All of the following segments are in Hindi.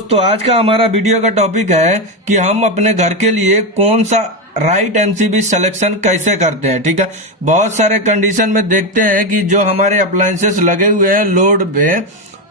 दोस्तों आज का हमारा वीडियो का टॉपिक है कि हम अपने घर के लिए कौन सा राइट एमसीबी सिलेक्शन कैसे करते हैं। ठीक है, बहुत सारे कंडीशन में देखते हैं कि जो हमारे अप्लायंसेस लगे हुए हैं लोड पे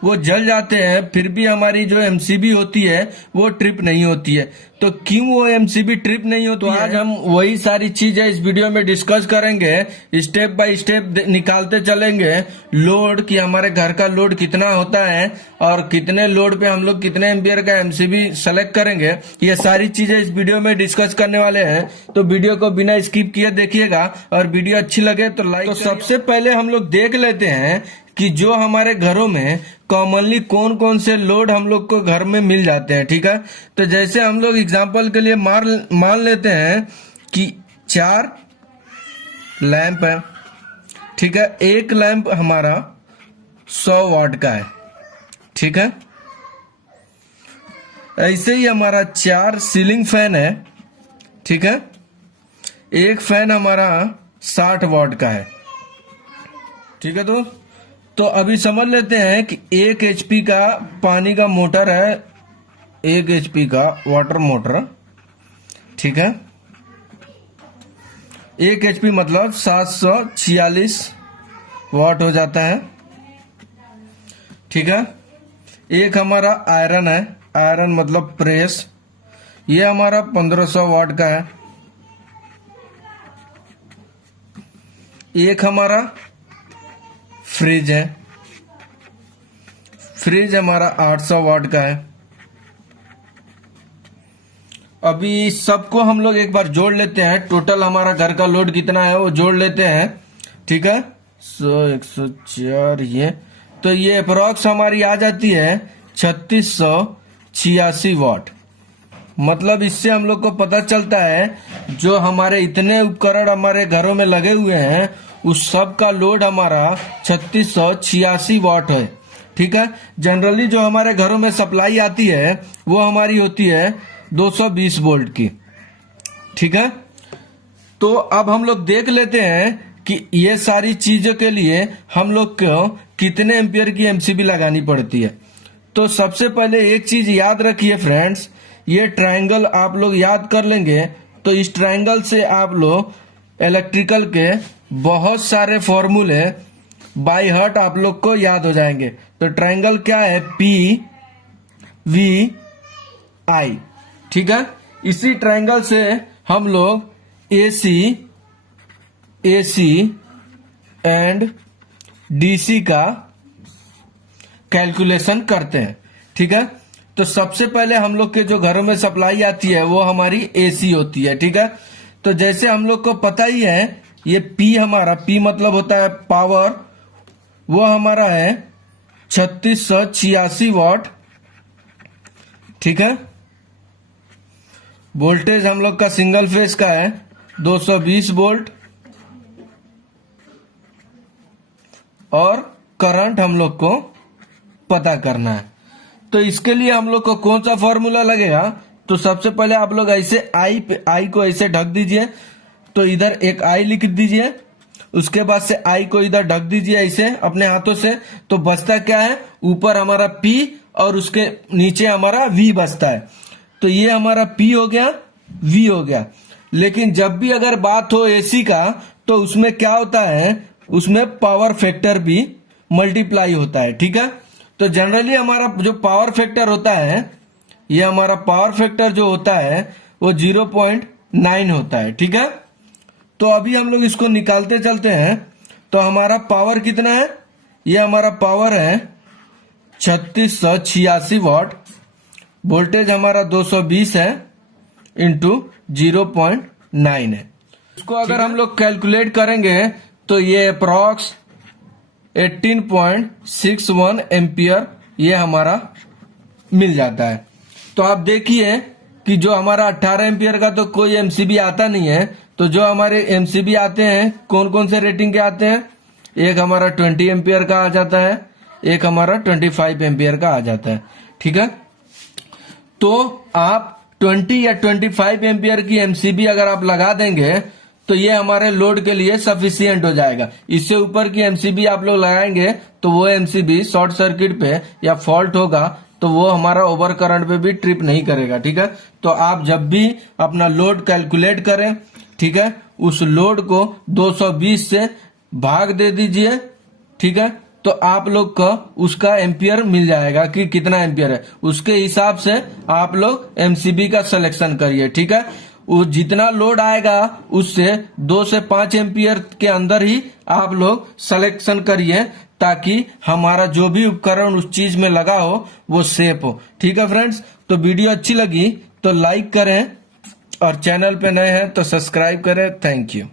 वो जल जाते हैं, फिर भी हमारी जो एमसीबी होती है वो ट्रिप नहीं होती है। तो क्यों वो एमसीबी ट्रिप नहीं होती है? तो आज हम वही सारी चीजें इस वीडियो में डिस्कस करेंगे, स्टेप बाय स्टेप निकालते चलेंगे लोड कि हमारे घर का लोड कितना होता है और कितने लोड पे हम लोग कितने एम्पियर का एमसीबी सेलेक्ट करेंगे। ये सारी चीजें इस वीडियो में डिस्कस करने वाले हैं, तो वीडियो को बिना स्किप किए देखिएगा और वीडियो अच्छी लगे तो लाइक। तो सबसे पहले हम लोग देख लेते हैं कि जो हमारे घरों में कॉमनली कौन कौन से लोड हम लोग को घर में मिल जाते हैं। ठीक है, तो जैसे हम लोग एग्जांपल के लिए मान लेते हैं कि 4 लैंप है। ठीक है, एक लैंप हमारा 100 वाट का है। ठीक है, ऐसे ही हमारा 4 सीलिंग फैन है। ठीक है, एक फैन हमारा 60 वाट का है। ठीक है, तो अभी समझ लेते हैं कि 1 एचपी का पानी का मोटर है, 1 एचपी का वाटर मोटर। ठीक है, 1 एचपी मतलब 746 वाट हो जाता है। ठीक है, एक हमारा आयरन है, आयरन मतलब प्रेस, ये हमारा 1500 वाट का है। एक हमारा फ्रिज है, फ्रिज हमारा 800 वाट का है। अभी सबको हम लोग एक बार जोड़ लेते हैं, टोटल हमारा घर का लोड कितना है वो जोड़ लेते हैं। ठीक है, 100 104 ये अप्रोक्स हमारी आ जाती है 3686 वाट। मतलब इससे हम लोग को पता चलता है जो हमारे इतने उपकरण हमारे घरों में लगे हुए हैं उस सब का लोड हमारा 3686 वाट है। ठीक है, जनरली जो हमारे घरों में सप्लाई आती है वो हमारी होती है 220 वोल्ट की। ठीक है, तो अब हम लोग देख लेते हैं कि ये सारी चीजों के लिए हम लोग को कितने एम्पियर की एमसीबी लगानी पड़ती है। तो सबसे पहले एक चीज याद रखिए फ्रेंड्स, ये ट्रायंगल आप लोग याद कर लेंगे तो इस ट्रायंगल से आप लोग इलेक्ट्रिकल के बहुत सारे फॉर्मूले बाय हार्ट आप लोग को याद हो जाएंगे। तो ट्रायंगल क्या है? पी वी आई। ठीक है, इसी ट्रायंगल से हम लोग एसी एंड डीसी का कैलकुलेशन करते हैं। ठीक है, तो सबसे पहले हम लोग के जो घरों में सप्लाई आती है वो हमारी एसी होती है। ठीक है, तो जैसे हम लोग को पता ही है ये पी हमारा, पी मतलब होता है पावर, वो हमारा है 3686 वाट। ठीक है, वोल्टेज हम लोग का सिंगल फेज का है 220 वोल्ट और करंट हम लोग को पता करना है। तो इसके लिए हम लोग को कौन सा फॉर्मूला लगेगा? तो सबसे पहले आप लोग ऐसे आई को ऐसे ढक दीजिए, तो इधर एक आई लिख दीजिए, उसके बाद से आई को इधर ढक दीजिए ऐसे अपने हाथों से। तो बचता क्या है? ऊपर हमारा पी और उसके नीचे हमारा वी बचता है। तो ये हमारा पी हो गया, वी हो गया। लेकिन जब भी अगर बात हो एसी का तो उसमें क्या होता है, उसमें पावर फैक्टर भी मल्टीप्लाई होता है। ठीक है, तो जनरली हमारा जो पावर फैक्टर होता है, ये हमारा पावर फैक्टर जो होता है वो 0.9 होता है। ठीक है, तो अभी हम लोग इसको निकालते चलते हैं। तो हमारा पावर कितना है? ये हमारा पावर है 3686 वाट, वोल्टेज हमारा 220 है इंटू 0.9 है। इसको अगर हम लोग कैलकुलेट करेंगे तो ये अप्रॉक्स 18.61 एम्पियर ये हमारा मिल जाता है। तो आप देखिए कि जो हमारा 18 एम्पियर का तो कोई एमसीबी आता नहीं है। तो जो हमारे एमसीबी आते हैं कौन कौन से रेटिंग के आते हैं? एक हमारा 20 एम्पियर का आ जाता है, एक हमारा 25 एम्पियर का आ जाता है। ठीक है, तो आप 20 या 25 एम्पियर की एमसीबी अगर आप लगा देंगे तो ये हमारे लोड के लिए सफिशियंट हो जाएगा। इससे ऊपर की एमसीबी आप लोग लगाएंगे तो वो एमसीबी शॉर्ट सर्किट पे या फॉल्ट होगा तो वो हमारा ओवर करंट पे भी ट्रिप नहीं करेगा। ठीक है, तो आप जब भी अपना लोड कैलकुलेट करें, ठीक है, उस लोड को 220 से भाग दे दीजिए। ठीक है, तो आप लोग को उसका एम्पियर मिल जाएगा कि कितना एम्पियर है, उसके हिसाब से आप लोग एमसीबी का सिलेक्शन करिए। ठीक है, वो जितना लोड आएगा उससे 2 से 5 एम्पियर के अंदर ही आप लोग सिलेक्शन करिए, ताकि हमारा जो भी उपकरण उस चीज में लगा हो वो सेफ हो। ठीक है फ्रेंड्स, तो वीडियो अच्छी लगी तो लाइक करें और चैनल पे नए हैं तो सब्सक्राइब करें। Thank you.